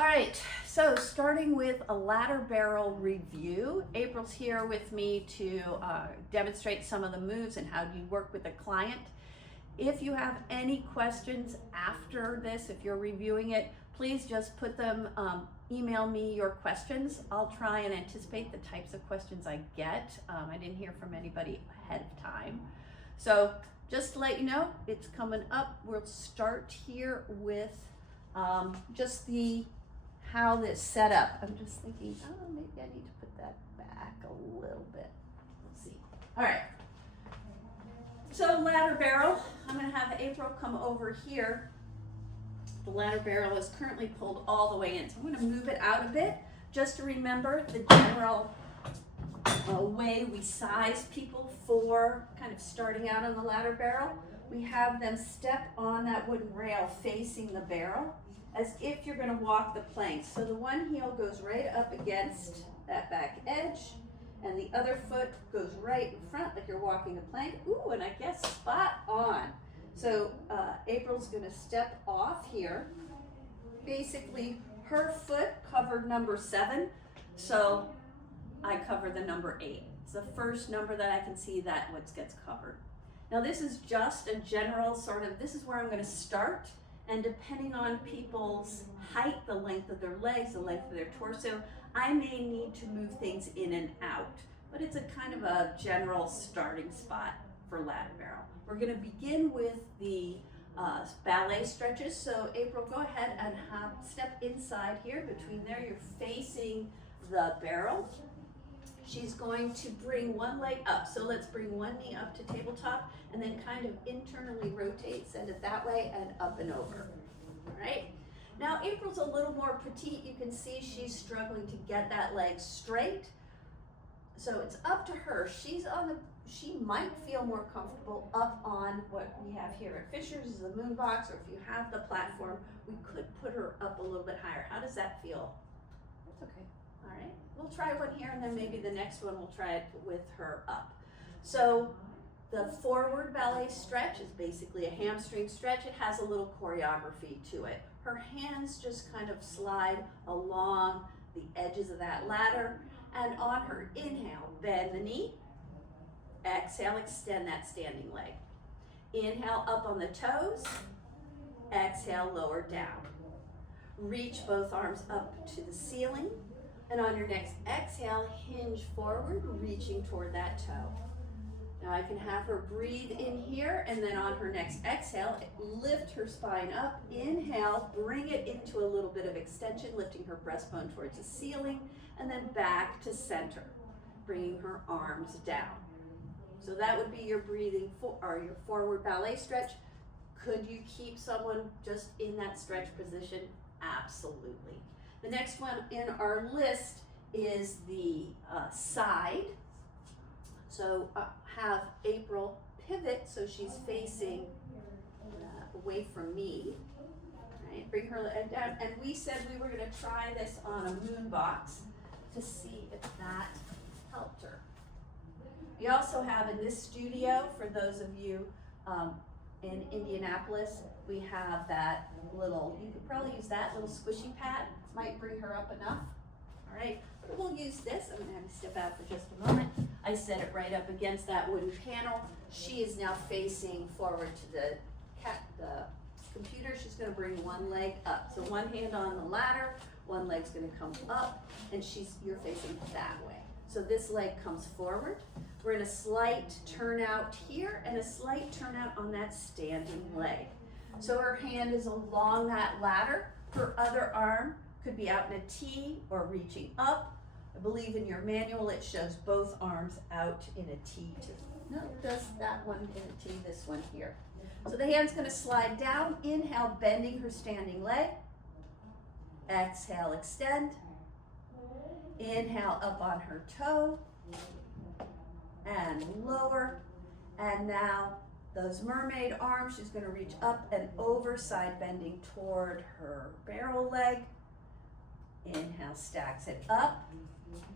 All right, so starting with a ladder barrel review. April's here with me to demonstrate some of the moves and how you work with a client. If you have any questions after this, if you're reviewing it, please just put them, email me your questions. I'll try and anticipate the types of questions I get. I didn't hear from anybody ahead of time. So just to let you know, it's coming up. We'll start here with just how this set up. I'm just thinking, oh, maybe I need to put that back a little bit. Let's see. All right. So ladder barrel, I'm gonna have April come over here. The ladder barrel is currently pulled all the way in. So I'm gonna move it out a bit just to remember the general way we size people for kind of starting out on the ladder barrel. We have them step on that wooden rail facing the barrel as if you're gonna walk the plank. So the one heel goes right up against that back edge, and the other foot goes right in front like you're walking a plank. Ooh, and I guess spot on. So April's gonna step off here. Basically, her foot covered number 7, so I cover the number 8. It's the first number that I can see that what gets covered. Now this is just a general sort of, this is where I'm gonna start. And depending on people's height, the length of their legs, the length of their torso, I may need to move things in and out. But it's a kind of a general starting spot for ladder barrel. We're gonna begin with the ballet stretches. So April, go ahead and step inside here. Between there, you're facing the barrel. She's going to bring one leg up. So let's bring one knee up to tabletop and then kind of internally rotate, send it that way and up and over. All right. Now April's a little more petite. You can see she's struggling to get that leg straight. So it's up to her. She might feel more comfortable up on what we have here at Fisher's is the moon box, or if you have the platform, we could put her up a little bit higher. How does that feel? That's okay. All right, we'll try one here and then maybe the next one we'll try it with her up. So the forward ballet stretch is basically a hamstring stretch. It has a little choreography to it. Her hands just kind of slide along the edges of that ladder, and on her inhale, bend the knee. Exhale, extend that standing leg. Inhale, up on the toes. Exhale, lower down. Reach both arms up to the ceiling. And on your next exhale, hinge forward, reaching toward that toe. Now I can have her breathe in here, and then on her next exhale, lift her spine up. Inhale, bring it into a little bit of extension, lifting her breastbone towards the ceiling, and then back to center, bringing her arms down. So that would be your breathing or your forward ballet stretch. Could you keep someone just in that stretch position? Absolutely. The next one in our list is the side. So have April pivot so she's facing away from me. Right? Bring her leg down. And we said we were going to try this on a moon box to see if that helped her. We also have in this studio, for those of you in Indianapolis, we have that little, you could probably use that little squishy pad, might bring her up enough. All right, we'll use this. I'm gonna have you step out for just a moment. I set it right up against that wooden panel. She is now facing forward to the computer. She's gonna bring one leg up. So one hand on the ladder, one leg's gonna come up, and you're facing that way. So this leg comes forward. We're in a slight turnout here and a slight turnout on that standing leg. So her hand is along that ladder. Her other arm could be out in a T or reaching up. I believe in your manual it shows both arms out in a T too. No, it does that one in a T, this one here. So the hand's gonna slide down. Inhale, bending her standing leg. Exhale, extend. Inhale, up on her toe. And lower. And now those mermaid arms, she's gonna reach up and over, side bending toward her barrel leg. Inhale, stacks it up.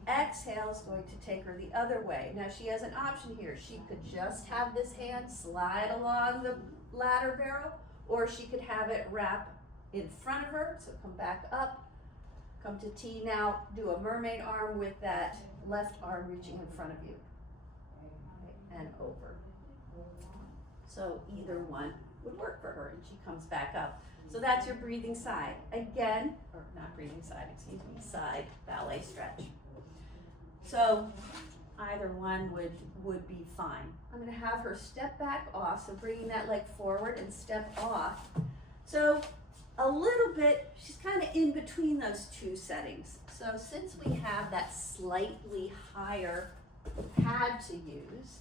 Exhale is going to take her the other way. Now she has an option here. She could just have this hand slide along the ladder barrel, or she could have it wrap in front of her, so come back up, Come to T now, do a mermaid arm with that left arm reaching in front of you. Okay, and over. So either one would work for her, and she comes back up. So that's your breathing side. Again, or not breathing side, excuse me, side ballet stretch. So either one would be fine. I'm gonna have her step back off, so bringing that leg forward and step off. So a little bit, she's kind of in between those two settings. So since we have that slightly higher pad to use,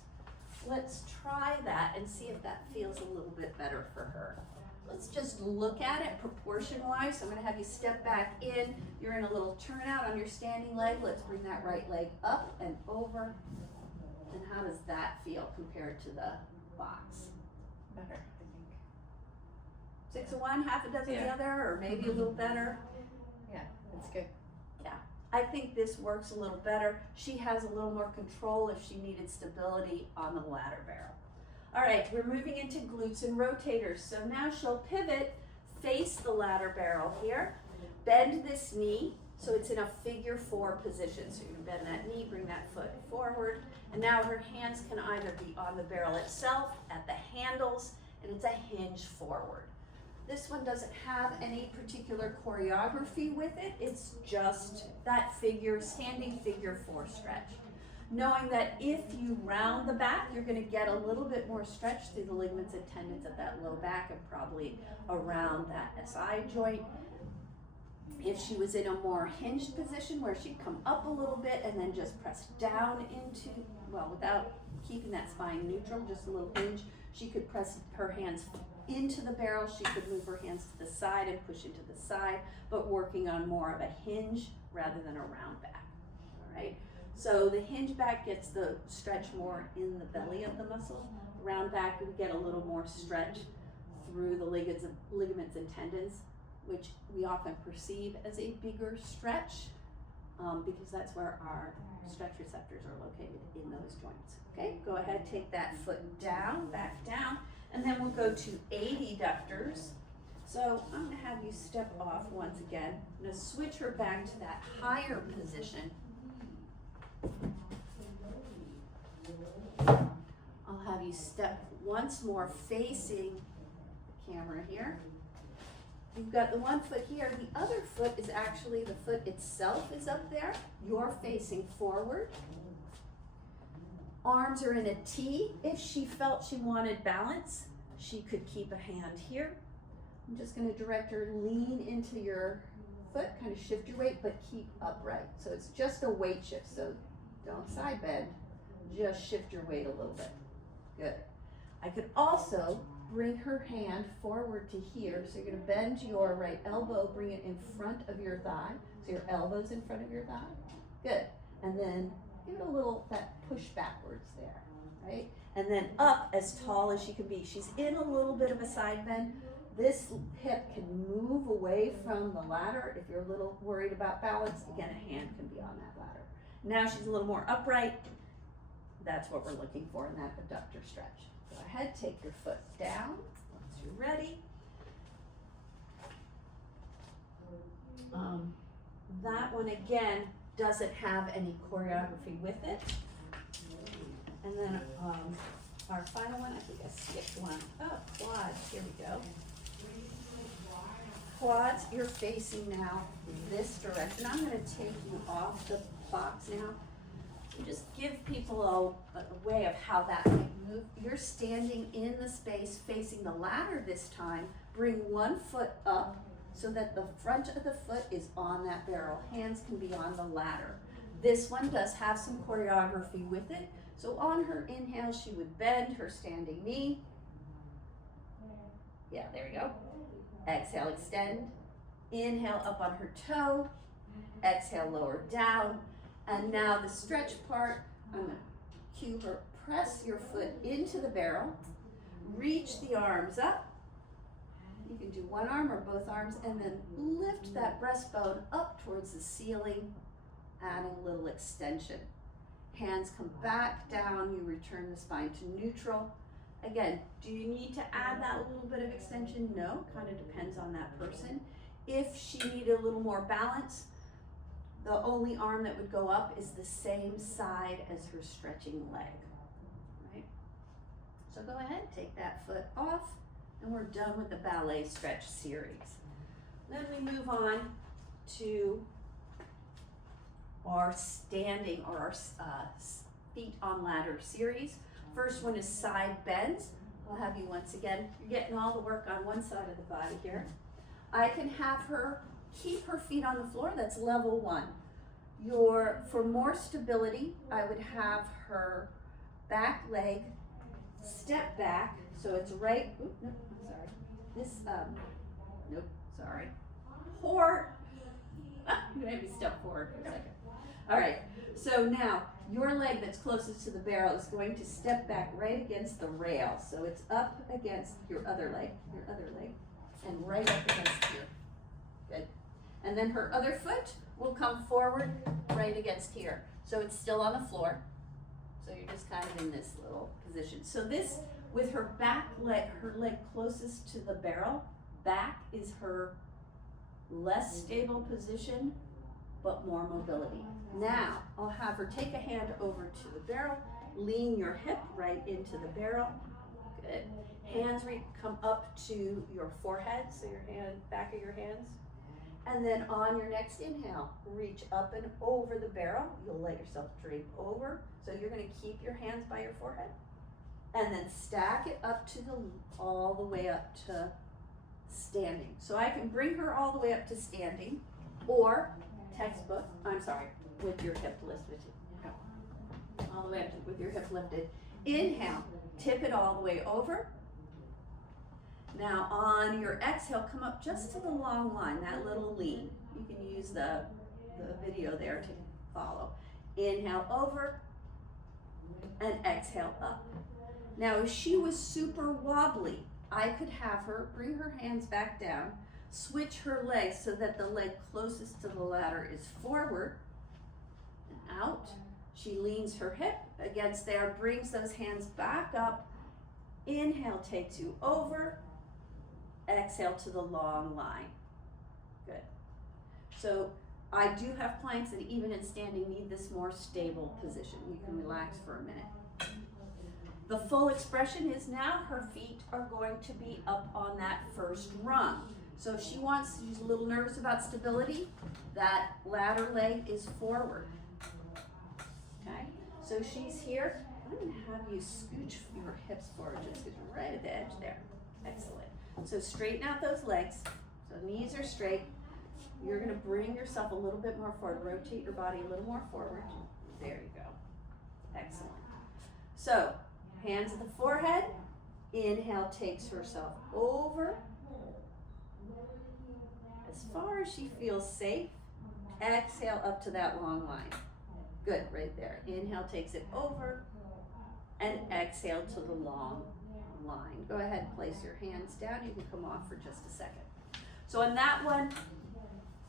let's try that and see if that feels a little bit better for her. Let's just look at it proportion-wise. So I'm gonna have you step back in. You're in a little turnout on your standing leg. Let's bring that right leg up and over. And how does that feel compared to the box? Better, I think. 6 of one, half a dozen the other, or maybe a little better? Yeah, that's good. Yeah, I think this works a little better. She has a little more control if she needed stability on the ladder barrel. All right, we're moving into glutes and rotators. So now she'll pivot, face the ladder barrel here, bend this knee, so it's in a figure 4 position. So you can bend that knee, bring that foot forward, and now her hands can either be on the barrel itself, at the handles, and it's a hinge forward. This one doesn't have any particular choreography with it. It's just that standing figure 4 stretch. Knowing that if you round the back, you're gonna get a little bit more stretch through the ligaments and tendons of that low back and probably around that SI joint. If she was in a more hinged position where she'd come up a little bit and then just press down into, well, without keeping that spine neutral, just a little hinge, she could press her hands into the barrel. She could move her hands to the side and push into the side, but working on more of a hinge rather than a round back, all right? So the hinge back gets the stretch more in the belly of the muscle. Round back, we get a little more stretch through the ligaments and tendons, which we often perceive as a bigger stretch because that's where our stretch receptors are located in those joints. Okay, go ahead, take that foot down, back down, and then we'll go to adductors. So I'm gonna have you step off once again. I'm gonna switch her back to that higher position. I'll have you step once more facing the camera here. You've got the one foot here. The other foot is actually, the foot itself is up there. You're facing forward. Arms are in a T. If she felt she wanted balance, she could keep a hand here. I'm just going to direct her, lean into your foot, kind of shift your weight, but keep upright. So it's just a weight shift. So don't side bend, just shift your weight a little bit. Good. I could also bring her hand forward to here. So you're going to bend your right elbow, bring it in front of your thigh. So your elbow's in front of your thigh. Good. And then give it a little, that push backwards there, right? And then up as tall as she can be. She's in a little bit of a side bend. This hip can move away from the ladder. If you're a little worried about balance, again, a hand can be on that ladder. Now she's a little more upright. That's what we're looking for in that adductor stretch. Go ahead, take your foot down once you're ready. That one again doesn't have any choreography with it. And then our final one, I think I skipped one. Oh, quads, here we go. Quads, you're facing now this direction. I'm gonna take you off the box now. Just give people a way of how that might move. You're standing in the space facing the ladder this time. Bring one foot up so that the front of the foot is on that barrel. Hands can be on the ladder. This one does have some choreography with it. So on her inhale, she would bend her standing knee. Yeah, there we go. Exhale, extend. Inhale, up on her toe. Exhale, lower down. And now the stretch part, I'm gonna cue her, press your foot into the barrel, reach the arms up. You can do one arm or both arms, and then lift that breastbone up towards the ceiling, adding a little extension. Hands come back down, you return the spine to neutral. Again, do you need to add that little bit of extension? No, kind of depends on that person. If she needed a little more balance, The only arm that would go up is the same side as her stretching leg, right? So go ahead, take that foot off, and we're done with the ballet stretch series. Then we move on to our standing or our feet on ladder series. First one is side bends. I'll have you once again, you're getting all the work on one side of the body here. I can have her keep her feet on the floor, that's level one. For more stability, I would have her back leg step back, so it's right, oop, no, I'm sorry. This, nope, sorry. Or, you made me step forward for a second. All right, so now your leg that's closest to the barrel is going to step back right against the rail. So it's up against your other leg, and right up against here. Good. And then her other foot will come forward right against here. So it's still on the floor. So you're just kind of in this little position. So this, with her back leg, her leg closest to the barrel, back is her less stable position, but more mobility. Now, I'll have her take a hand over to the barrel, lean your hip right into the barrel. Good. Hands come up to your forehead, so your hand, back of your hands. And then on your next inhale, reach up and over the barrel. You'll let yourself drape over. So you're gonna keep your hands by your forehead. And then stack it up to all the way up to standing. So I can bring her all the way up to standing, or with your hip lifted. All the way up with your hip lifted. Inhale, tip it all the way over. Now on your exhale, come up just to the long line, that little lean. You can use the video there to follow. Inhale over and exhale up. Now if she was super wobbly, I could have her bring her hands back down, switch her legs so that the leg closest to the ladder is forward and out. She leans her hip against there, brings those hands back up. Inhale takes you over. Exhale to the long line. Good. So I do have clients that even in standing need this more stable position. You can relax for a minute. The full expression is now her feet are going to be up on that first rung. So if she wants, she's a little nervous about stability, that ladder leg is forward. Okay, so she's here. I'm going to have you scooch your hips forward just because you're right at the edge there. Excellent. So straighten out those legs. So knees are straight. You're going to bring yourself a little bit more forward. Rotate your body a little more forward. There you go. Excellent. So hands at the forehead. Inhale takes herself over as far as she feels safe. Exhale up to that long line. Good, right there. Inhale takes it over and exhale to the long line. Go ahead and place your hands down. You can come off for just a second. So on that one,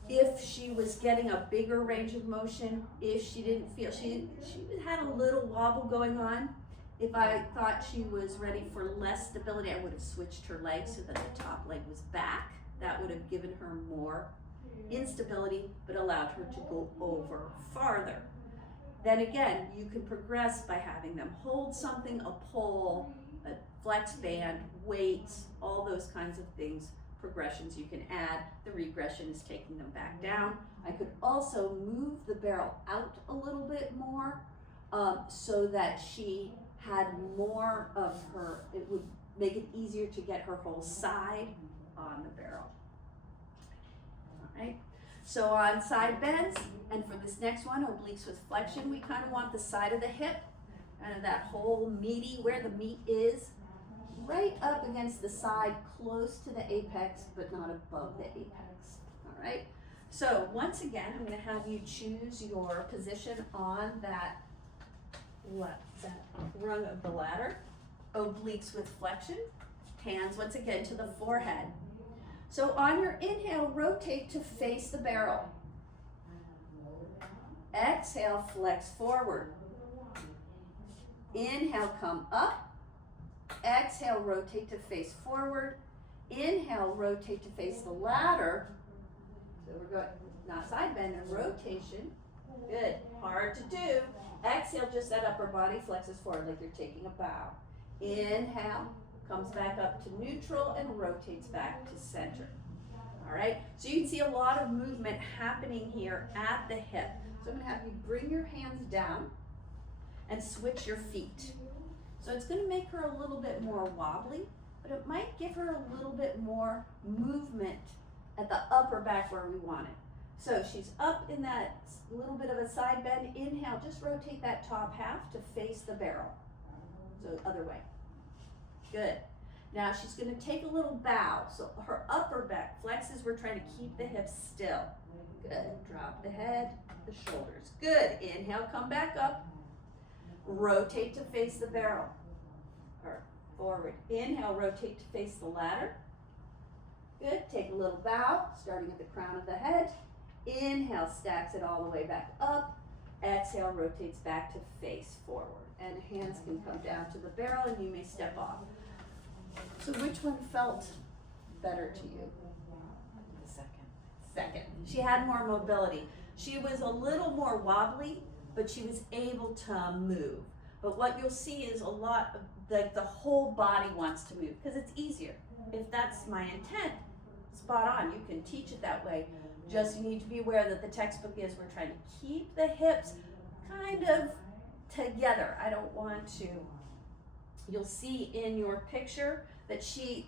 if she was getting a bigger range of motion, if she didn't feel, she had a little wobble going on, if I thought she was ready for less stability, I would have switched her legs so that the top leg was back. That would have given her more instability, but allowed her to go over farther. Then again, you can progress by having them hold something, a pole, a flex band, weights, all those kinds of things, progressions you can add. The regression is taking them back down. I could also move the barrel out a little bit more so that she had more of her, it would make it easier to get her whole side on the barrel. All right, so on side bends, and for this next one, obliques with flexion, we kind of want the side of the hip, kind of that whole meaty, where the meat is, right up against the side, close to the apex, but not above the apex. All right, so once again, I'm going to have you choose your position on that rung of the ladder. Obliques with flexion, hands once again to the forehead. So on your inhale, rotate to face the barrel. Exhale, flex forward. Inhale, come up. Exhale, rotate to face forward. Inhale, rotate to face the ladder. So we're going, not side bend and rotation. Good, hard to do. Exhale, just that upper body flexes forward like you're taking a bow. Inhale, comes back up to neutral and rotates back to center. All right, so you can see a lot of movement happening here at the hip. So I'm gonna have you bring your hands down and switch your feet. So it's gonna make her a little bit more wobbly, but it might give her a little bit more movement at the upper back where we want it. So she's up in that little bit of a side bend. Inhale, just rotate that top half to face the barrel. So other way. Good. Now she's gonna take a little bow. So her upper back flexes. We're trying to keep the hips still. Good. Drop the head, the shoulders. Good. Inhale, come back up. Rotate to face the barrel. Or forward. Inhale, rotate to face the ladder. Good. Take a little bow, starting at the crown of the head. Inhale, stacks it all the way back up. Exhale, rotates back to face forward. And hands can come down to the barrel and you may step off. So which one felt better to you? The second. Second. She had more mobility. She was a little more wobbly, but she was able to move. But what you'll see is a lot of the whole body wants to move because it's easier. If that's my intent, spot on. You can teach it that way. Just you need to be aware that the textbook is we're trying to keep the hips kind of together. I don't want to. You'll see in your picture that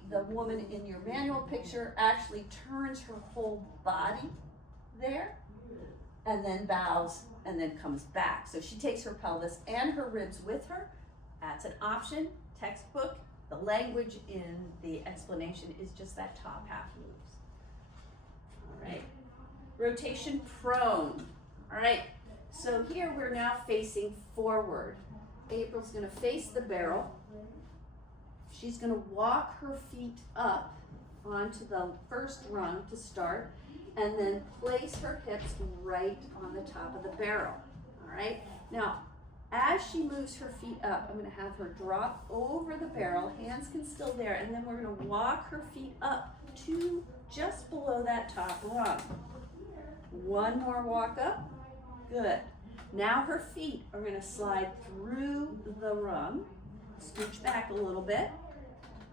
the woman in your manual picture actually turns her whole body there and then bows and then comes back. So she takes her pelvis and her ribs with her. That's an option. Textbook, the language in the explanation is just that top half moves. All right. Rotation prone. All right. So here we're now facing forward. April's gonna face the barrel. She's gonna walk her feet up onto the first rung to start and then place her hips right on the top of the barrel. All right. Now, as she moves her feet up, I'm gonna have her drop over the barrel, hands can still there, and then we're gonna walk her feet up to just below that top rung. One more walk up. Good. Now her feet are gonna slide through the rung, scooch back a little bit.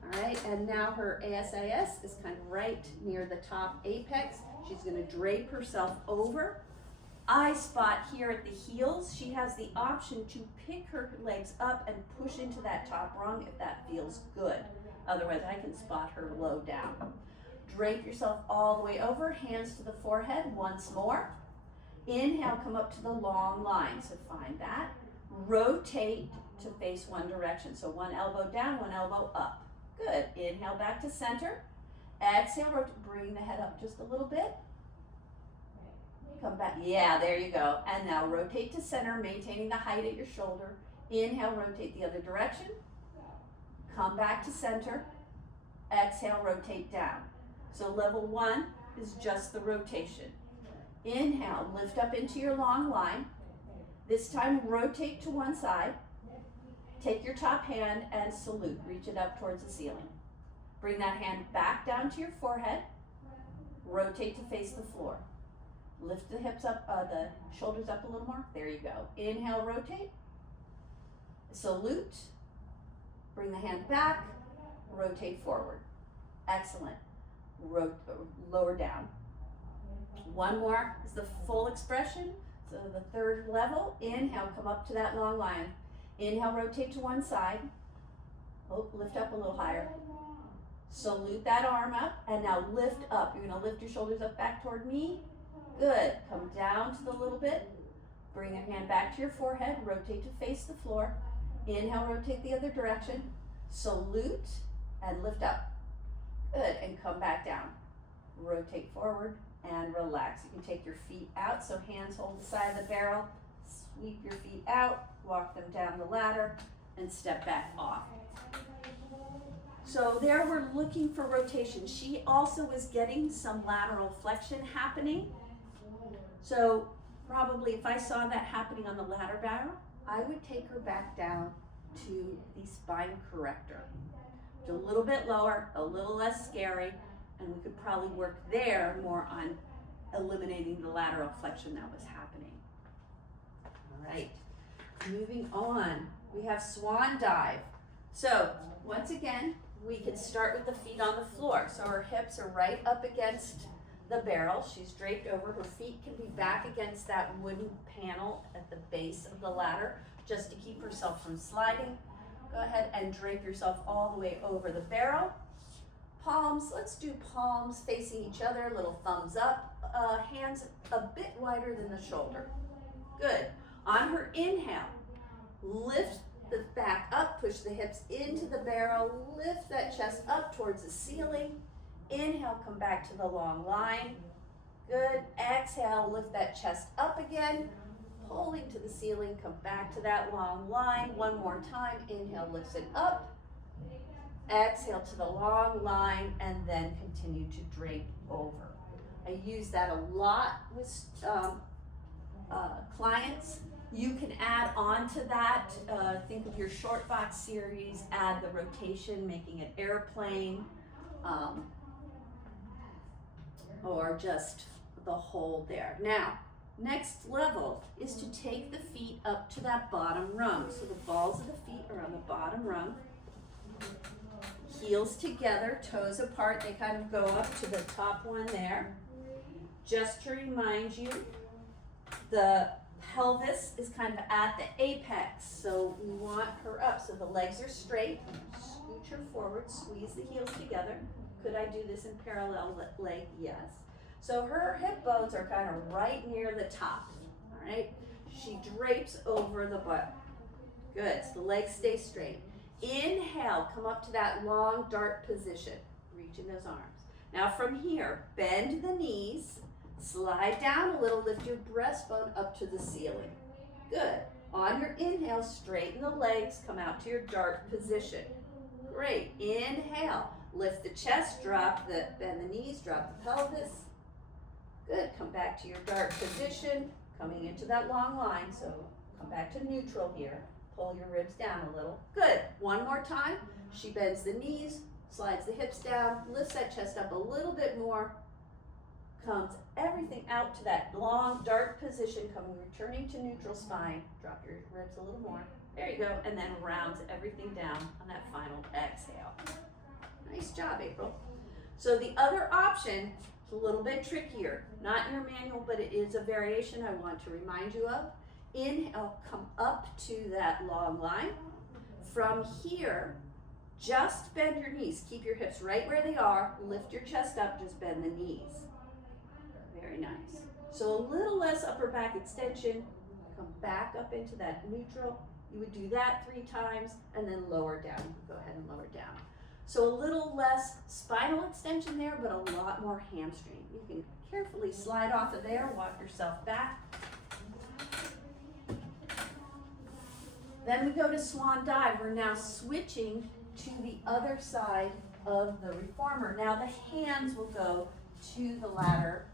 All right, and now her ASIS is kind of right near the top apex. She's gonna drape herself over. I spot here at the heels. She has the option to pick her legs up and push into that top rung if that feels good. Otherwise, I can spot her low down. Drape yourself all the way over, hands to the forehead once more. Inhale, come up to the long line, so find that. Rotate to face one direction, so one elbow down, one elbow up. Good, inhale back to center. Exhale, bring the head up just a little bit. Come back, yeah, there you go. And now rotate to center, maintaining the height at your shoulder. Inhale, rotate the other direction. Come back to center. Exhale, rotate down. So level one is just the rotation. Inhale, lift up into your long line. This time, rotate to one side. Take your top hand and salute. Reach it up towards the ceiling. Bring that hand back down to your forehead. Rotate to face the floor. Lift the hips up, the shoulders up a little more. There you go. Inhale, rotate. Salute. Bring the hand back. Rotate forward. Excellent. Lower down. One more is the full expression. So the third level. Inhale, come up to that long line. Inhale, rotate to one side. Oh, lift up a little higher. Salute that arm up, and now lift up. You're gonna lift your shoulders up back toward me. Good. Come down to the little bit. Bring your hand back to your forehead. Rotate to face the floor. Inhale, rotate the other direction. Salute and lift up. Good. And come back down. Rotate forward and relax. You can take your feet out, so hands hold the side of the barrel. Sweep your feet out, walk them down the ladder, and step back off. So there we're looking for rotation. She also is getting some lateral flexion happening. So probably if I saw that happening on the ladder barrel, I would take her back down to the spine corrector. A little bit lower, a little less scary, and we could probably work there more on eliminating the lateral flexion that was happening. All right, moving on, we have swan dive. So once again, we can start with the feet on the floor. So her hips are right up against the barrel. She's draped over. Her feet can be back against that wooden panel at the base of the ladder just to keep herself from sliding. Go ahead and drape yourself all the way over the barrel. Palms, let's do palms facing each other, little thumbs up, hands a bit wider than the shoulder. Good. On her inhale, lift the back up, push the hips into the barrel, lift that chest up towards the ceiling. Inhale, come back to the long line. Good. Exhale, lift that chest up again, pulling to the ceiling, come back to that long line. One more time. Inhale, lifts it up. Exhale to the long line, and then continue to drape over. I use that a lot with clients. You can add on to that. Think of your short box series, add the rotation, making it airplane, or just the hold there. Now, next level is to take the feet up to that bottom rung. So the balls of the feet are on the bottom rung. Heels together, toes apart. They kind of go up to the top one there. Just to remind you, the pelvis is kind of at the apex, so we want her up. So the legs are straight. Scooch her forward, squeeze the heels together. Could I do this in parallel leg? Yes. So her hip bones are kind of right near the top. All right. She drapes over the butt. Good. So the legs stay straight. Inhale, come up to that long dart position, reaching those arms. Now from here, bend the knees, slide down a little, lift your breastbone up to the ceiling. Good. On your inhale, straighten the legs, come out to your dart position. Great. Inhale, lift the chest, bend the knees, drop the pelvis. Good. Come back to your dart position, coming into that long line. So come back to neutral here. Pull your ribs down a little. Good. One more time. She bends the knees, slides the hips down, lifts that chest up a little bit more, comes everything out to that long dart position, returning to neutral spine. Drop your ribs a little more. There you go. And then rounds everything down on that final exhale. Nice job, April. So the other option is a little bit trickier. Not in your manual, but it is a variation I want to remind you of. Inhale, come up to that long line. From here, just bend your knees. Keep your hips right where they are. Lift your chest up, just bend the knees. Very nice. So a little less upper back extension. Come back up into that neutral. You would do that 3 times and then lower down. Go ahead and lower down. So a little less spinal extension there, but a lot more hamstring. You can carefully slide off of there, walk yourself back. Then we go to swan dive. We're now switching to the other side of the reformer. Now the hands will go to the ladder.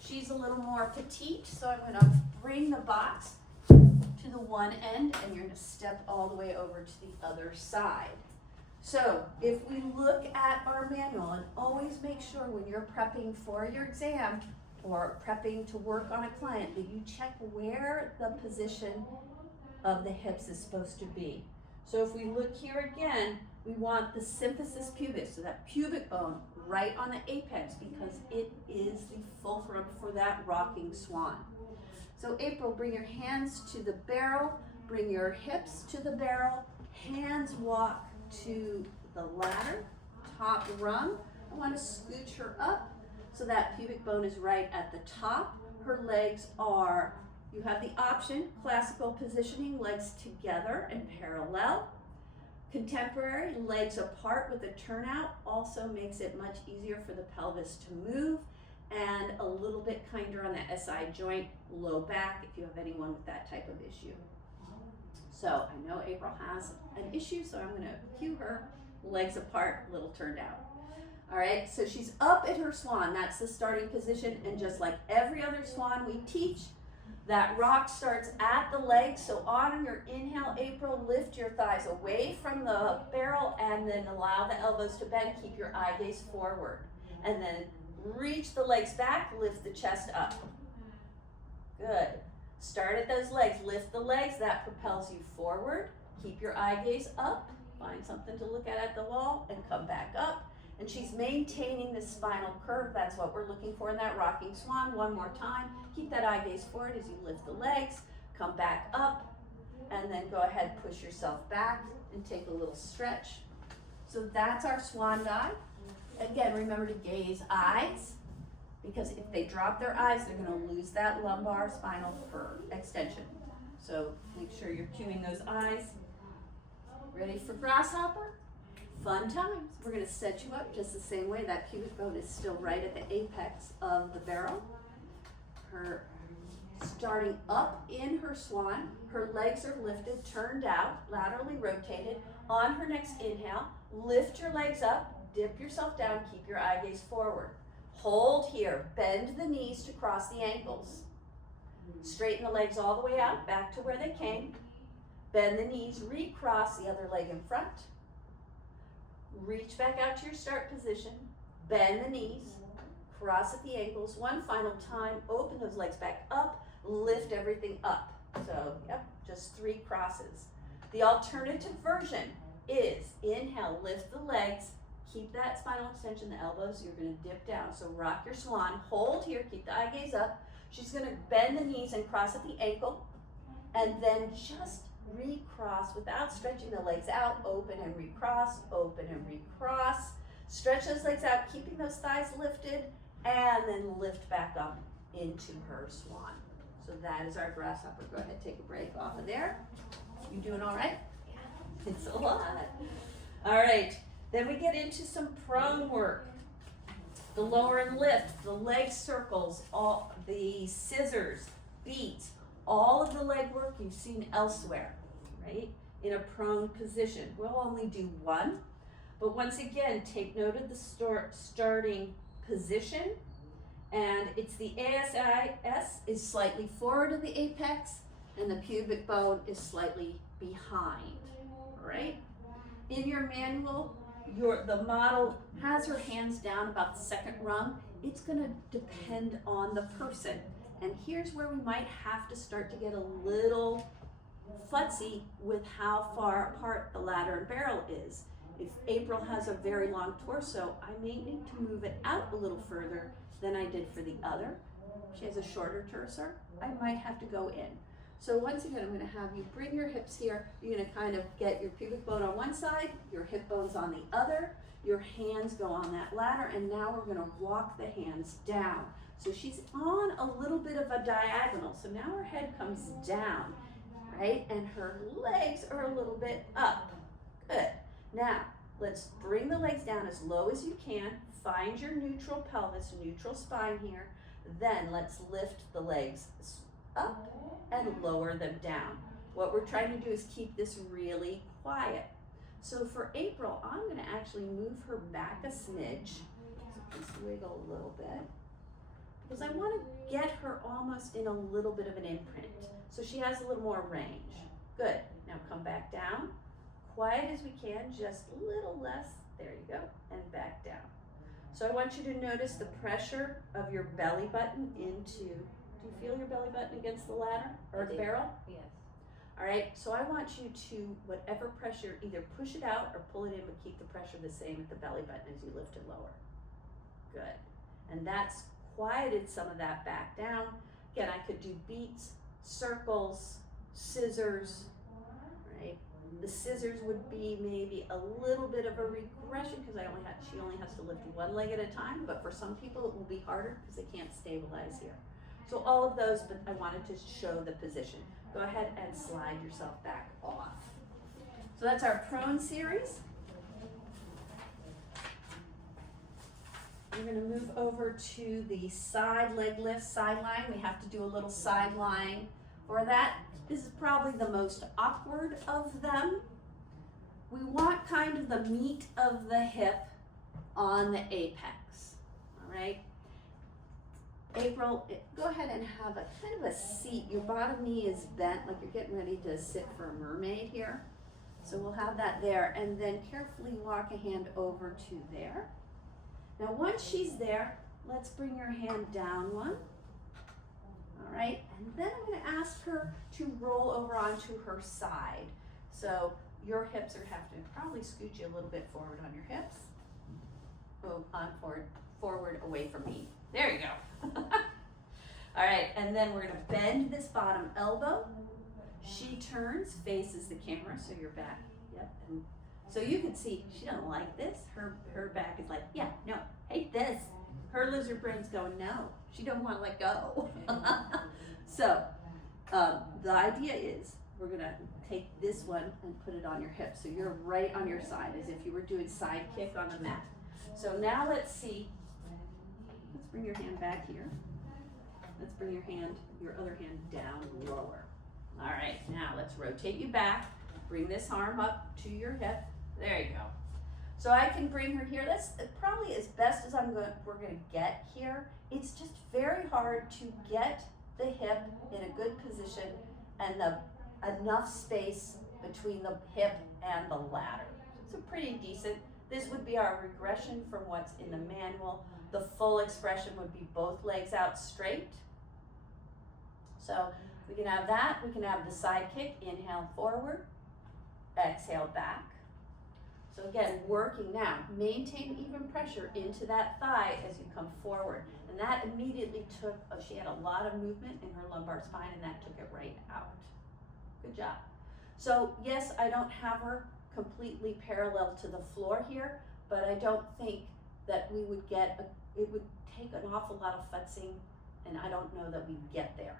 She's a little more petite, so I'm going to bring the box to the one end, and you're going to step all the way over to the other side. So if we look at our manual, and always make sure when you're prepping for your exam or prepping to work on a client that you check where the position of the hips is supposed to be. So if we look here again, we want the symphysis pubis, so that pubic bone right on the apex, because it is the fulcrum for that rocking swan. So April, bring your hands to the barrel, bring your hips to the barrel, hands walk to the ladder, top rung. I want to scooch her up so that pubic bone is right at the top. Her legs are, you have the option, classical positioning, legs together and parallel. Contemporary, legs apart with a turnout, also makes it much easier for the pelvis to move, and a little bit kinder on the SI joint, low back, if you have anyone with that type of issue. So I know April has an issue, so I'm going to cue her, legs apart, little turned out. All right, so she's up at her swan. That's the starting position, and just like every other swan we teach, that rock starts at the legs. So on your inhale, April, lift your thighs away from the barrel and then allow the elbows to bend. Keep your eye gaze forward. And then Reach the legs back, lift the chest up. Good. Start at those legs, lift the legs, that propels you forward. Keep your eye gaze up, find something to look at the wall, and come back up. And she's maintaining this spinal curve, that's what we're looking for in that rocking swan. One more time, keep that eye gaze forward as you lift the legs, come back up, and then go ahead, push yourself back, and take a little stretch. So that's our swan dive. Again, remember to gaze eyes, because if they drop their eyes, they're going to lose that lumbar spinal extension. So make sure you're cueing those eyes. Ready for grasshopper? Fun times. We're going to set you up just the same way. That pubic bone is still right at the apex of the barrel. Her starting up in her swan, her legs are lifted, turned out, laterally rotated. On her next inhale, lift your legs up, dip yourself down, keep your eye gaze forward. Hold here, bend the knees to cross the ankles. Straighten the legs all the way out, back to where they came. Bend the knees, recross the other leg in front. Reach back out to your start position. Bend the knees, cross at the ankles. One final time, open those legs back up, lift everything up. So, yep, just 3 crosses. The alternative version is inhale, lift the legs, keep that spinal extension, the elbows, you're gonna dip down. So rock your swan, hold here, keep the eye gaze up. She's gonna bend the knees and cross at the ankle, and then just recross without stretching the legs out, open and recross, open and recross. Stretch those legs out, keeping those thighs lifted, and then lift back up into her swan. So that is our grasshopper. Go ahead, take a break off of there. You doing all right? Yeah. It's a lot. All right. Then we get into some prone work. The lower and lift, the leg circles, all the scissors, beats, all of the leg work you've seen elsewhere, right? In a prone position. We'll only do one, but once again, take note of the starting position, and it's the ASIS is slightly forward of the apex, and the pubic bone is slightly behind, all right? In your manual, the model has her hands down about the second rung. It's gonna depend on the person. And here's where we might have to start to get a little futzy with how far apart the ladder and barrel is. If April has a very long torso, I may need to move it out a little further than I did for the other. If she has a shorter torso, I might have to go in. So once again, I'm gonna have you bring your hips here. You're gonna kind of get your pubic bone on one side, your hip bones on the other, your hands go on that ladder, and now we're gonna walk the hands down. So she's on a little bit of a diagonal. So now her head comes down, right? And her legs are a little bit up. Good. Now, let's bring the legs down as low as you can. Find your neutral pelvis, neutral spine here. Then let's lift the legs up and lower them down. What we're trying to do is keep this really quiet. So for April, I'm gonna actually move her back a smidge. So just wiggle a little bit. Because I wanna get her almost in a little bit of an imprint. So she has a little more range. Good, now come back down. Quiet as we can, just a little less. There you go, and back down. So I want you to notice the pressure of your belly button into, do you feel your belly button against the ladder or the barrel? Yes. All right, so I want you to, whatever pressure, either push it out or pull it in, but keep the pressure the same at the belly button as you lift it lower. Good, and that's quieted some of that back down. Again, I could do beats, circles, scissors, right? The scissors would be maybe a little bit of a regression because she only has to lift one leg at a time, but for some people it will be harder because they can't stabilize here. So all of those, but I wanted to show the position. Go ahead and slide yourself back off. So that's our prone series. We're gonna move over to the side leg lift, sideline. We have to do a little sideline for that. This is probably the most awkward of them. We want kind of the meat of the hip on the apex, all right? April, go ahead and have a kind of a seat. Your bottom knee is bent, like you're getting ready to sit for a mermaid here. So we'll have that there, and then carefully walk a hand over to there. Now once she's there, let's bring your hand down one. All right, and then I'm gonna ask her to roll over onto her side. So your hips are have to probably scoot you a little bit forward on your hips. Oh, on forward away from me. There you go. All right, and then we're gonna bend this bottom elbow. She turns, faces the camera, so you're back. Yep. And so you can see she doesn't like this. Her back is like, yeah, no, hate this. Her lizard brain's going, no, she don't want to let go. So the idea is we're gonna take this one and put it on your hip, so you're right on your side, as if you were doing side kick on the mat. So now let's see. Let's bring your hand back here. Let's bring your other hand down lower. All right, now let's rotate you back. Bring this arm up to your hip. There you go. So I can bring her here. That's probably as best as we're gonna get here. It's just very hard to get the hip in a good position and enough space between the hip and the ladder. So it's a pretty decent. This would be our regression from what's in the manual. The full expression would be both legs out straight. So we can have that. We can have the side kick. Inhale forward, exhale back. So again, working now. Maintain even pressure into that thigh as you come forward. And that immediately took, she had a lot of movement in her lumbar spine, and that took it right out. Good job. So yes, I don't have her completely parallel to the floor here, but I don't think that we would get, it would take an awful lot of futzing, and I don't know that we'd get there,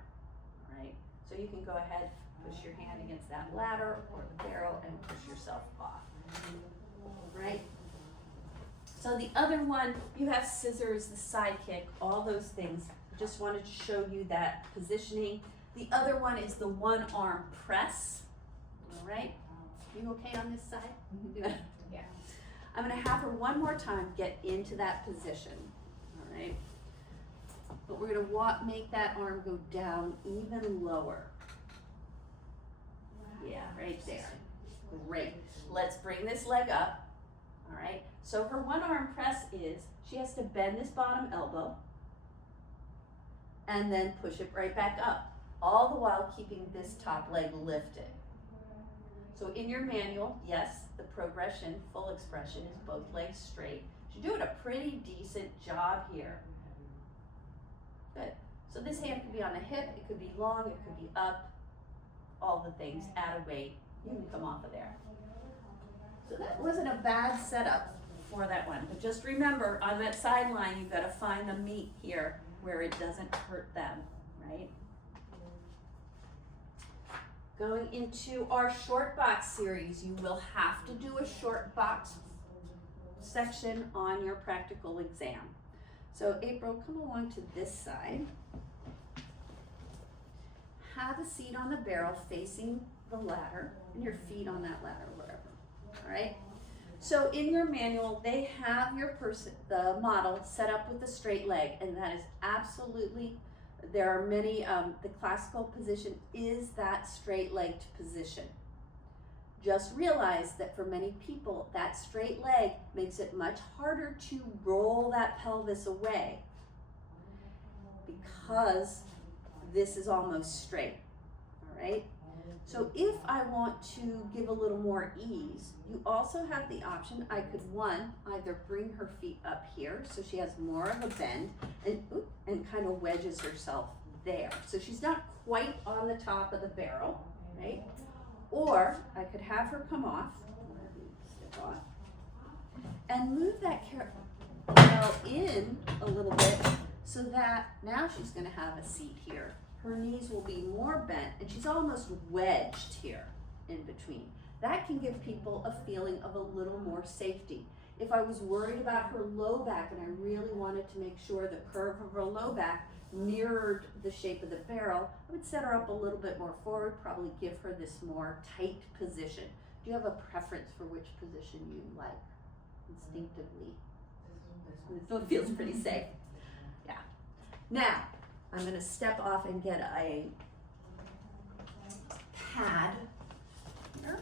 all right? So you can go ahead, push your hand against that ladder or the barrel and push yourself off, right? So the other one, you have scissors, the side kick, all those things. Just wanted to show you that positioning. The other one is the one arm press, all right? You okay on this side? Yeah. I'm gonna have her one more time get into that position, all right? But we're gonna make that arm go down even lower. Yeah, right there. Great. Let's bring this leg up, all right? So her one arm press is, she has to bend this bottom elbow and then push it right back up, all the while keeping this top leg lifted. So in your manual, yes, the progression, full expression is both legs straight. She's doing a pretty decent job here. Good. So this hand could be on the hip, it could be long, it could be up, all the things, add a weight, you can come off of there. So that wasn't a bad setup for that one, but just remember, on that sideline, you've got to find the meat here where it doesn't hurt them, right? Going into our short box series, you will have to do a short box section on your practical exam. So April, come along to this side. Have a seat on the barrel facing the ladder, and your feet on that ladder, whatever, all right? So in your manual, they have the model set up with a straight leg, and that is absolutely, there are many, the classical position is that straight-legged position. Just realize that for many people, that straight leg makes it much harder to roll that pelvis away because this is almost straight, all right? So if I want to give a little more ease, you also have the option, I could either bring her feet up here so she has more of a bend and kind of wedges herself there. So she's not quite on the top of the barrel, right? Or I could have her come off, step off, and move that kettlebell in a little bit so that now she's gonna have a seat here. Her knees will be more bent and she's almost wedged here in between. That can give people a feeling of a little more safety. If I was worried about her low back and I really wanted to make sure the curve of her low back mirrored the shape of the barrel, I would set her up a little bit more forward, probably give her this more tight position. Do you have a preference for which position you like instinctively? This one feels pretty safe. Yeah. Now, I'm gonna step off and get a pad here.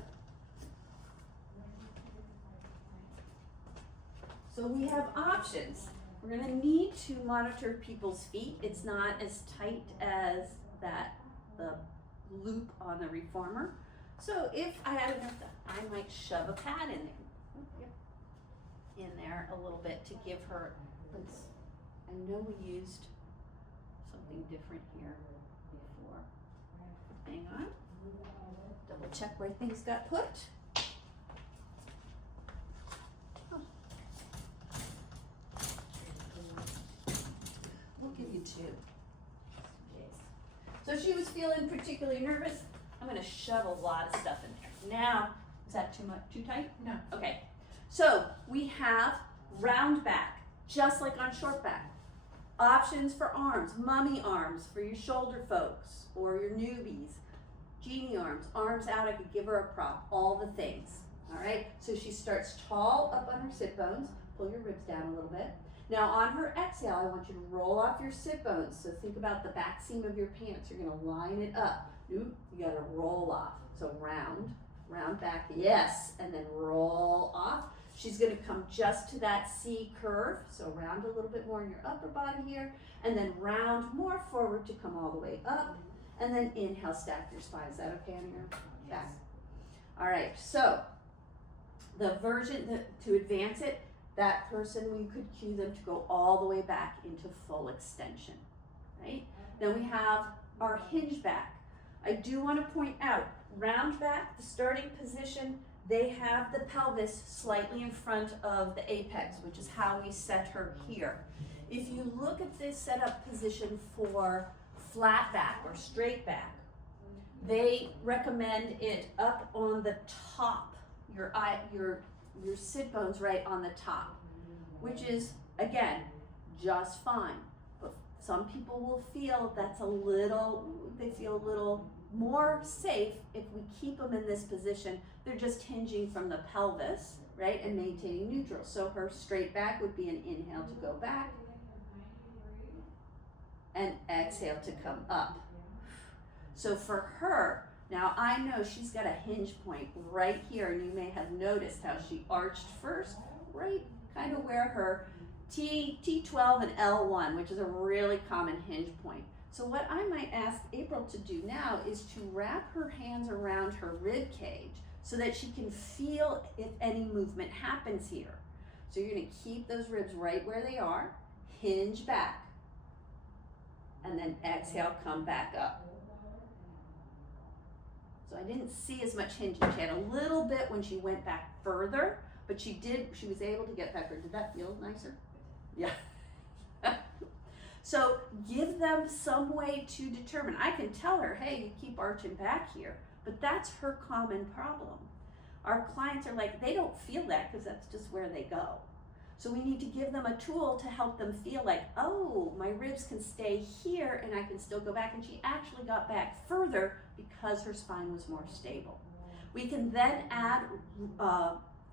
So we have options. We're gonna need to monitor people's feet. It's not as tight as the loop on the reformer. So if I had enough, I might shove a pad in there a little bit to give her, I know we used something different here before. Hang on, double check where things got put. We'll give you two. So she was feeling particularly nervous. I'm gonna shove a lot of stuff in there. Now, is that too much, too tight? No. Okay, so we have round back, just like on short back. Options for arms, mummy arms for your shoulder folks or your newbies. Genie arms, arms out, I could give her a prop, all the things. All right, so she starts tall up on her sit bones, pull your ribs down a little bit. Now on her exhale, I want you to roll off your sit bones. So think about the back seam of your pants. You're gonna line it up. Oop, you gotta roll off. So round back, yes, and then roll off. She's gonna come just to that C curve. So round a little bit more in your upper body here, and then round more forward to come all the way up. And then inhale, stack your spine. Is that okay on your back? All right, so the version, to advance it, that person, we could cue them to go all the way back into full extension, right? Then we have our hinge back. I do want to point out, round back, the starting position, they have the pelvis slightly in front of the apex, which is how we set her here. If you look at this setup position for flat back or straight back, they recommend it up on the top, your sit bones right on the top, which is, again, just fine. But some people will feel they feel a little more safe if we keep them in this position. They're just hinging from the pelvis, right, and maintaining neutral. So her straight back would be an inhale to go back, and exhale to come up. So for her, now I know she's got a hinge point right here, and you may have noticed how she arched first, right kind of where her T12 and L1, which is a really common hinge point. So what I might ask April to do now is to wrap her hands around her rib cage so that she can feel if any movement happens here. So you're gonna keep those ribs right where they are, hinge back, and then exhale, come back up. So I didn't see as much hinging. She had a little bit when she went back further, but she was able to get back. Did that feel nicer? Yeah. So give them some way to determine. I can tell her, hey, you keep arching back here, but that's her common problem. Our clients are like, they don't feel that because that's just where they go. So we need to give them a tool to help them feel like, oh, my ribs can stay here and I can still go back. And she actually got back further because her spine was more stable. We can then add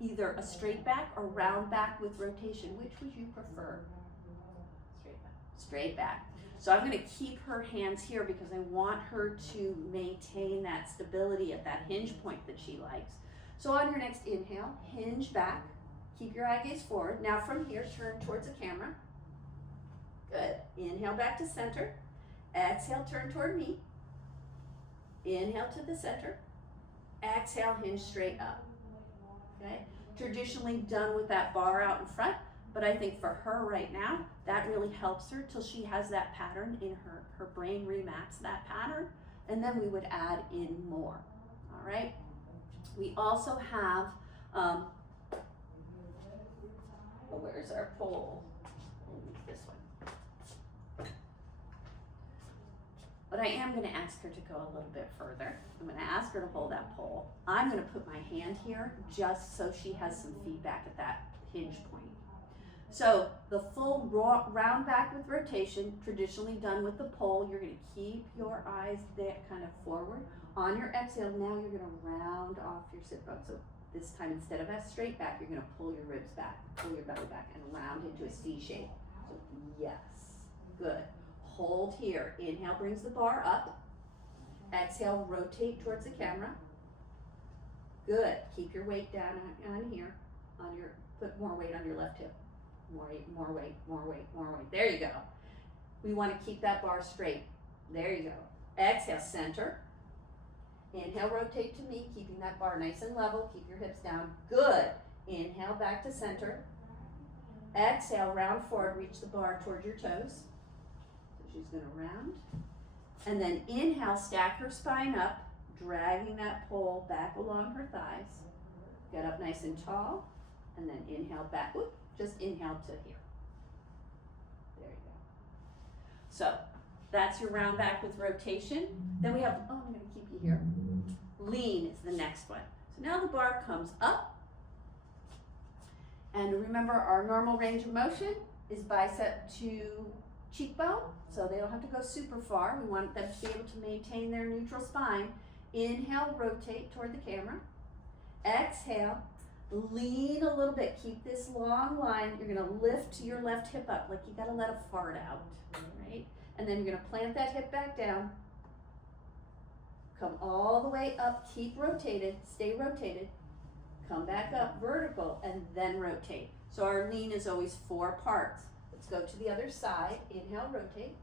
either a straight back or round back with rotation. Which would you prefer? Straight back. Straight back. So I'm gonna keep her hands here because I want her to maintain that stability at that hinge point that she likes. So on your next inhale, hinge back. Keep your eye gaze forward. Now from here, turn towards the camera. Good. Inhale back to center. Exhale, turn toward me. Inhale to the center. Exhale, hinge straight up. Okay? Traditionally done with that bar out in front, but I think for her right now, that really helps her till she has that pattern in her brain remaps that pattern, and then we would add in more. All right? We also have, where's our pole? This one. But I am gonna ask her to go a little bit further. I'm gonna ask her to hold that pole. I'm gonna put my hand here just so she has some feedback at that hinge point. So the full round back with rotation, traditionally done with the pole, you're gonna keep your eyes there kind of forward. On your exhale, now you're gonna round off your sit bone. So this time, instead of a straight back, you're gonna pull your ribs back, pull your belly back, and round into a C shape. So yes, good. Hold here. Inhale brings the bar up. Exhale, rotate towards the camera. Good. Keep your weight down on here. Put more weight on your left hip. More weight, more weight, more weight, more weight. There you go. We want to keep that bar straight. There you go. Exhale, center. Inhale, rotate to me, keeping that bar nice and level. Keep your hips down. Good. Inhale, back to center. Exhale, round forward, reach the bar towards your toes. So she's gonna round. And then inhale, stack her spine up, dragging that pole back along her thighs. Get up nice and tall, and then inhale back, whoop, just inhale to here. There you go. So, that's your round back with rotation. Then we have, oh, I'm gonna keep you here. Lean is the next one. So now the bar comes up. And remember, our normal range of motion is bicep to cheekbone, so they don't have to go super far. We want them to be able to maintain their neutral spine. Inhale, rotate toward the camera. Exhale, lean a little bit. Keep this long line. You're gonna lift your left hip up, like you gotta let a fart out, right? And then you're gonna plant that hip back down. Come all the way up, keep rotated, stay rotated. Come back up, vertical, and then rotate. So our lean is always 4 parts. Let's go to the other side. Inhale, rotate.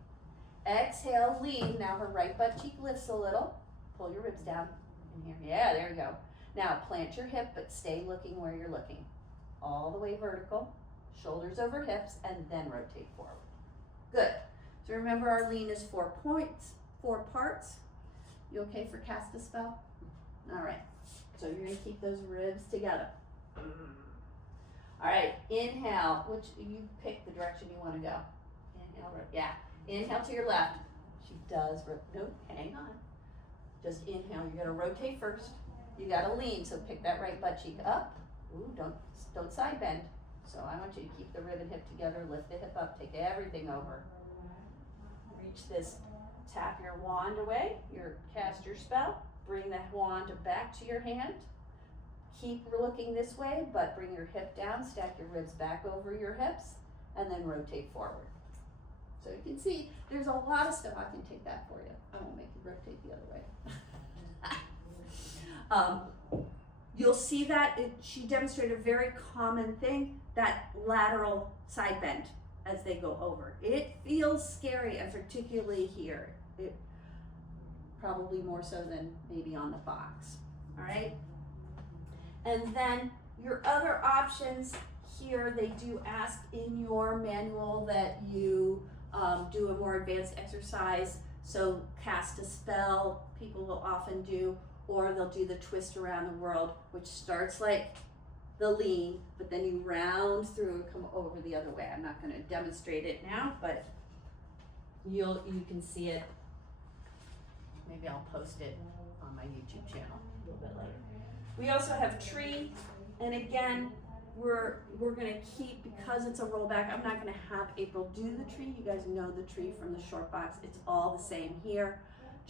Exhale, lean. Now her right butt cheek lifts a little. Pull your ribs down in here. Yeah, there you go. Now plant your hip, but stay looking where you're looking. All the way vertical, shoulders over hips, and then rotate forward. Good. So remember, our lean is 4 points, 4 parts. You okay for cast a spell? All right. So you're gonna keep those ribs together. All right, inhale, which you pick the direction you wanna go. Inhale, yeah. Inhale to your left. She does, no, hang on. Just inhale, you're gonna rotate first. You gotta lean, so pick that right butt cheek up. Ooh, don't side bend. So I want you to keep the rib and hip together, lift the hip up, take everything over. Reach this, tap your wand away, cast your spell. Bring that wand back to your hand. Keep looking this way, but bring your hip down, stack your ribs back over your hips, and then rotate forward. So you can see there's a lot of stuff. I can take that for you. I won't make you rotate the other way. You'll see that she demonstrated a very common thing, that lateral side bend as they go over. It feels scary, and particularly here. Probably more so than maybe on the box, all right? And then your other options here, they do ask in your manual that you do a more advanced exercise. So cast a spell, people will often do, or they'll do the twist around the world, which starts like the lean, but then you round through and come over the other way. I'm not gonna demonstrate it now, but you can see it. Maybe I'll post it on my YouTube channel a little bit later. We also have tree, and again, we're gonna keep, because it's a rollback, I'm not gonna have April do the tree. You guys know the tree from the short box. It's all the same here.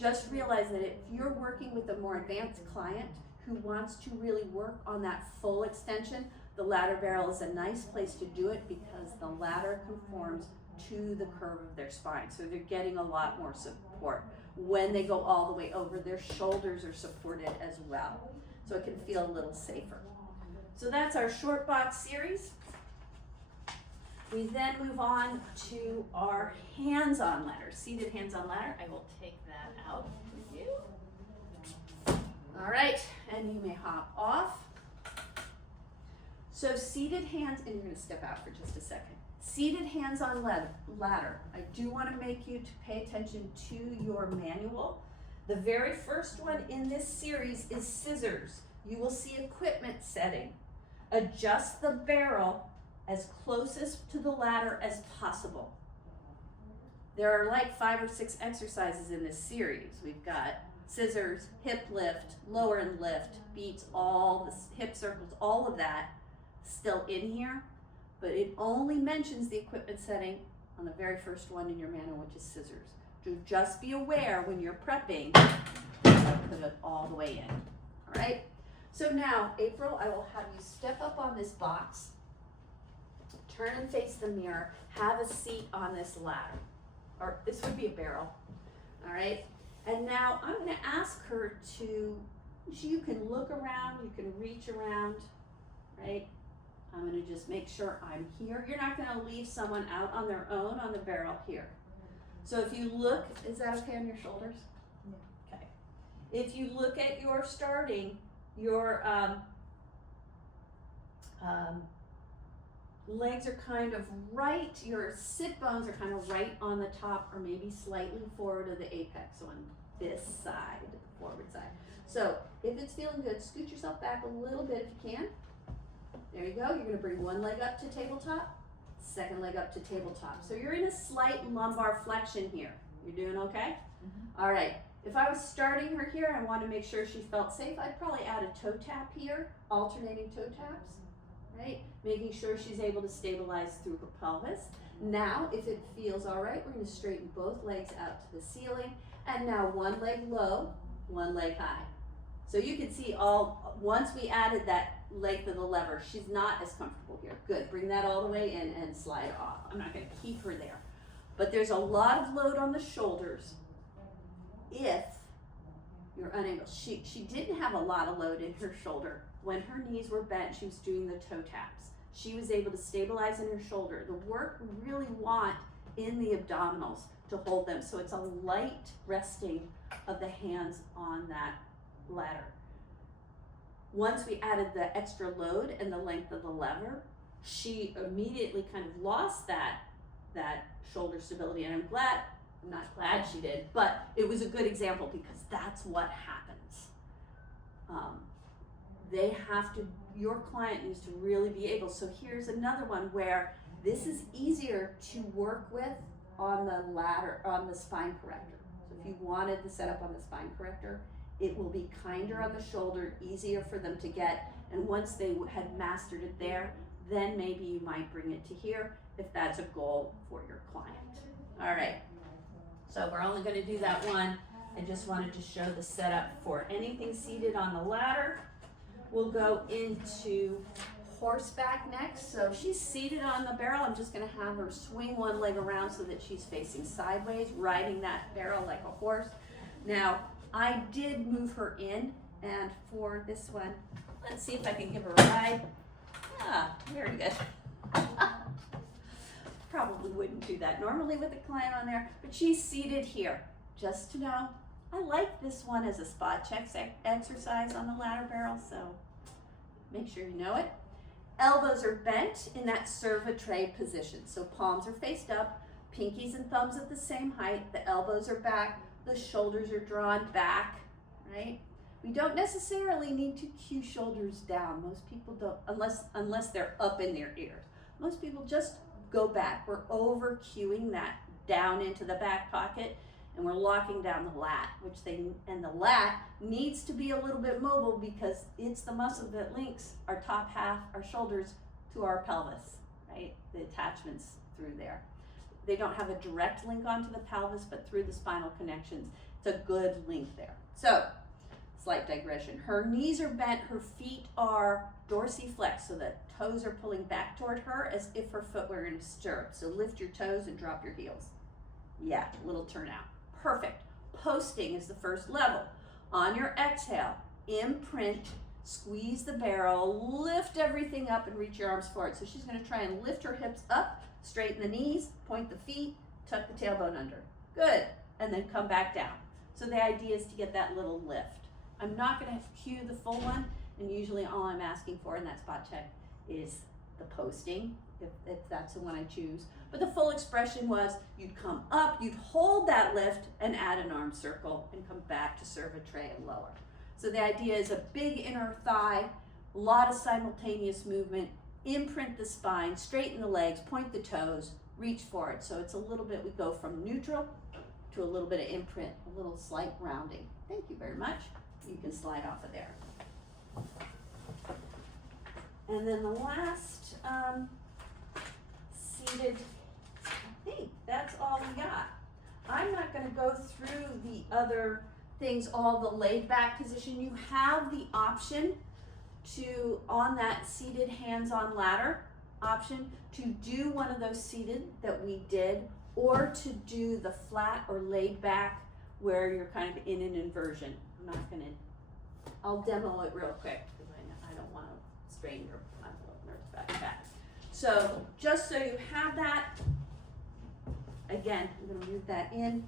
Just realize that if you're working with a more advanced client who wants to really work on that full extension, the ladder barrel is a nice place to do it because the ladder conforms to the curve of their spine. So they're getting a lot more support. When they go all the way over, their shoulders are supported as well. So it can feel a little safer. So that's our short box series. We then move on to our hands-on ladder, seated hands-on ladder. I will take that out for you. All right, and you may hop off. So seated hands, and you're gonna step out for just a second. Seated hands on ladder. I do want to make you to pay attention to your manual. The very first one in this series is scissors. You will see equipment setting. Adjust the barrel as closest to the ladder as possible. There are like 5 or 6 exercises in this series. We've got scissors, hip lift, lower and lift, beats, all the hip circles, all of that still in here. But it only mentions the equipment setting on the very first one in your manual, which is scissors. So just be aware when you're prepping, put it all the way in, all right? So now, April, I will have you step up on this box, turn and face the mirror, have a seat on this ladder, or this would be a barrel, all right? And now I'm gonna ask her to, you can look around, you can reach around, right? I'm gonna just make sure I'm here. You're not gonna leave someone out on their own on the barrel here. So if you look, is that okay on your shoulders? Yeah. Okay. If you look at your starting, your legs are kind of right, your sit bones are kind of right on the top or maybe slightly forward of the apex on this side, the forward side. So if it's feeling good, scoot yourself back a little bit if you can. There you go. You're going to bring one leg up to tabletop, second leg up to tabletop. So you're in a slight lumbar flexion here. You're doing okay? Mm-hmm. All right. If I was starting her here and I want to make sure she felt safe, I'd probably add a toe tap here, alternating toe taps, right? Making sure she's able to stabilize through her pelvis. Now, if it feels all right, we're going to straighten both legs out to the ceiling. And now one leg low, one leg high. So you can see once we added that length of the lever, she's not as comfortable here. Good, bring that all the way in and slide off. I'm not gonna keep her there. But there's a lot of load on the shoulders if you're unable. She didn't have a lot of load in her shoulder. When her knees were bent, she was doing the toe taps. She was able to stabilize in her shoulder. The work we really want in the abdominals to hold them. So it's a light resting of the hands on that ladder. Once we added the extra load and the length of the lever, she immediately kind of lost that shoulder stability. And I'm not glad she did, but it was a good example because that's what happens. Your client needs to really be able, so here's another one where this is easier to work with on the ladder, on the spine corrector. So if you wanted the setup on the spine corrector, it will be kinder on the shoulder, easier for them to get, and once they had mastered it there, then maybe you might bring it to here if that's a goal for your client. All right, so we're only going to do that one. I just wanted to show the setup for anything seated on the ladder. We'll go into horseback next. So she's seated on the barrel. I'm just going to have her swing one leg around so that she's facing sideways, riding that barrel like a horse. Now, I did move her in, and for this one, let's see if I can give her a ride. Very good. Probably wouldn't do that normally with a client on there, but she's seated here. Just to know, I like this one as a spot check exercise on the ladder barrel, so make sure you know it. Elbows are bent in that serve-a-tray position. So palms are faced up, pinkies and thumbs at the same height, the elbows are back, the shoulders are drawn back, right? We don't necessarily need to cue shoulders down. Most people don't, unless they're up in their ears. Most people just go back. We're over cueing that down into the back pocket, and we're locking down the lat, and the lat needs to be a little bit mobile because it's the muscle that links our top half, our shoulders, to our pelvis, right? The attachments through there. They don't have a direct link onto the pelvis, but through the spinal connections, it's a good link there. So, slight digression. Her knees are bent, her feet are dorsiflexed, so the toes are pulling back toward her as if her foot were in a stirrup. So lift your toes and drop your heels. Yeah, little turnout. Perfect. Posting is the first level. On your exhale, imprint, squeeze the barrel, lift everything up and reach your arms forward. So she's going to try and lift her hips up, straighten the knees, point the feet, tuck the tailbone under. Good. And then come back down. So the idea is to get that little lift. I'm not going to cue the full one, and usually all I'm asking for in that spot check is the posting, if that's the one I choose. But the full expression was you'd come up, you'd hold that lift and add an arm circle and come back to serve a tray and lower. So the idea is a big inner thigh, a lot of simultaneous movement, imprint the spine, straighten the legs, point the toes, reach forward. So it's a little bit, we go from neutral to a little bit of imprint, a little slight rounding. Thank you very much. You can slide off of there. And then the last seated, I think that's all we got. I'm not going to go through the other things, all the laid back position. You have the option to, on that seated hands-on ladder option, to do one of those seated that we did, or to do the flat or laid back where you're kind of in an inversion. I'm not going to, I'll demo it real quick because I don't want to strain your muscle nerves. back, back. So just so you have that, again, I'm gonna move that in.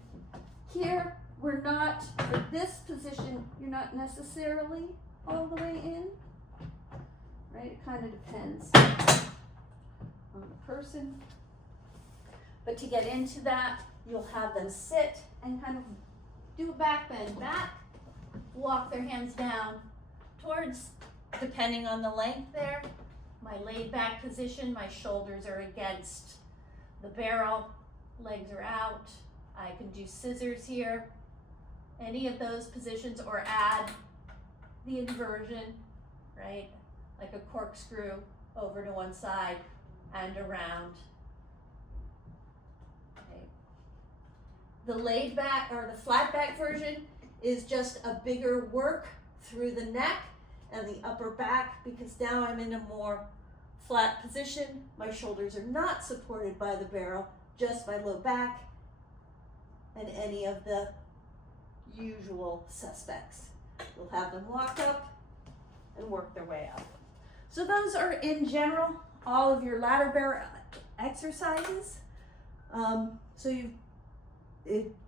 Here, we're not, for this position, you're not necessarily all the way in, right? It kind of depends on the person. But to get into that, you'll have them sit and kind of do a back bend back, walk their hands down towards, depending on the length there, my laid back position, my shoulders are against the barrel, legs are out. I can do scissors here, any of those positions, or add the inversion, right? Like a corkscrew over to one side and around. Okay. The laid back or the flat back version is just a bigger work through the neck and the upper back, because now I'm in a more flat position. My shoulders are not supported by the barrel, just my low back and any of the usual suspects. We'll have them walk up and work their way out. So those are, in general, all of your ladder barrel exercises. So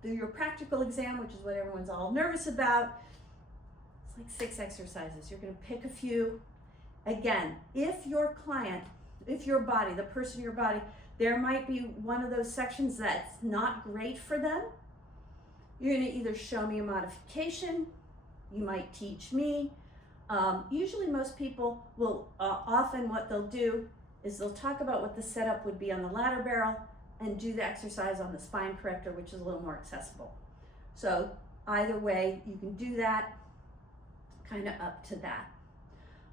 your practical exam, which is what everyone's all nervous about, it's like 6 exercises. You're gonna pick a few. Again, if your client, if your body, the person in your body, there might be one of those sections that's not great for them, you're gonna either show me a modification, you might teach me. Usually most people will, often what they'll do is they'll talk about what the setup would be on the ladder barrel and do the exercise on the spine corrector, which is a little more accessible. So either way, you can do that, kind of up to that.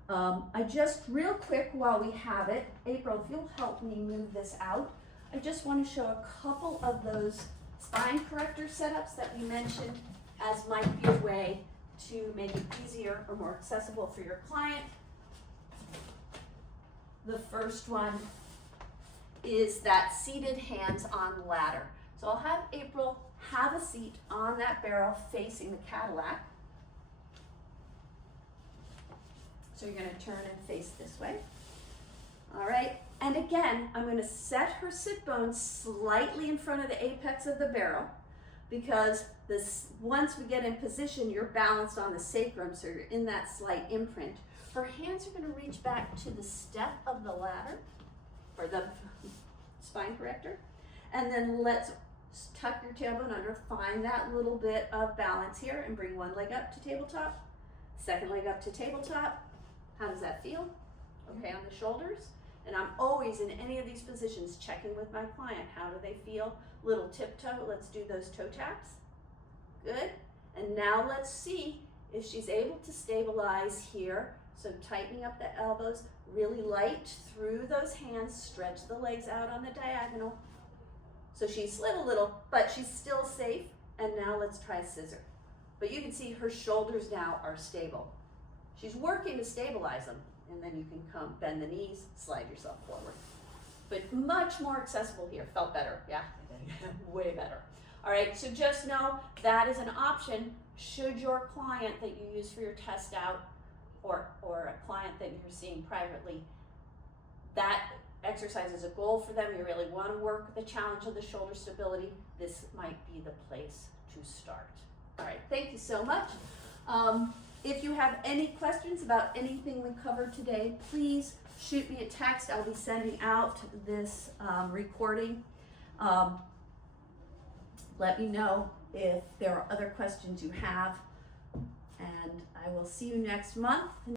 I just, real quick while we have it, April, if you'll help me move this out, I just want to show a couple of those spine corrector setups that we mentioned as might be a way to make it easier or more accessible for your client. The first one is that seated hands on ladder. So I'll have April have a seat on that barrel facing the Cadillac. So you're going to turn and face this way. All right, and again, I'm going to set her sit bones slightly in front of the apex of the barrel, because once we get in position, you're balanced on the sacrum, so you're in that slight imprint. Her hands are going to reach back to the step of the ladder, or the spine corrector, and then let's tuck your tailbone under, find that little bit of balance here, and bring one leg up to tabletop, second leg up to tabletop. How does that feel? Okay, on the shoulders. And I'm always in any of these positions checking with my client. How do they feel? Little tiptoe, let's do those toe taps. Good. And now let's see if she's able to stabilize here. So tightening up the elbows, really light through those hands, stretch the legs out on the diagonal. So she slid a little, but she's still safe. And now let's try scissor. But you can see her shoulders now are stable. She's working to stabilize them, and then you can come, bend the knees, slide yourself forward. But much more accessible here. Felt better, yeah? Way better. All right, so just know that is an option should your client that you use for your test out, or a client that you're seeing privately, that exercise is a goal for them. You really want to work the challenge of the shoulder stability. This might be the place to start. All right, thank you so much. If you have any questions about anything we covered today, please shoot me a text. I'll be sending out this recording. Let me know if there are other questions you have, and I will see you next month.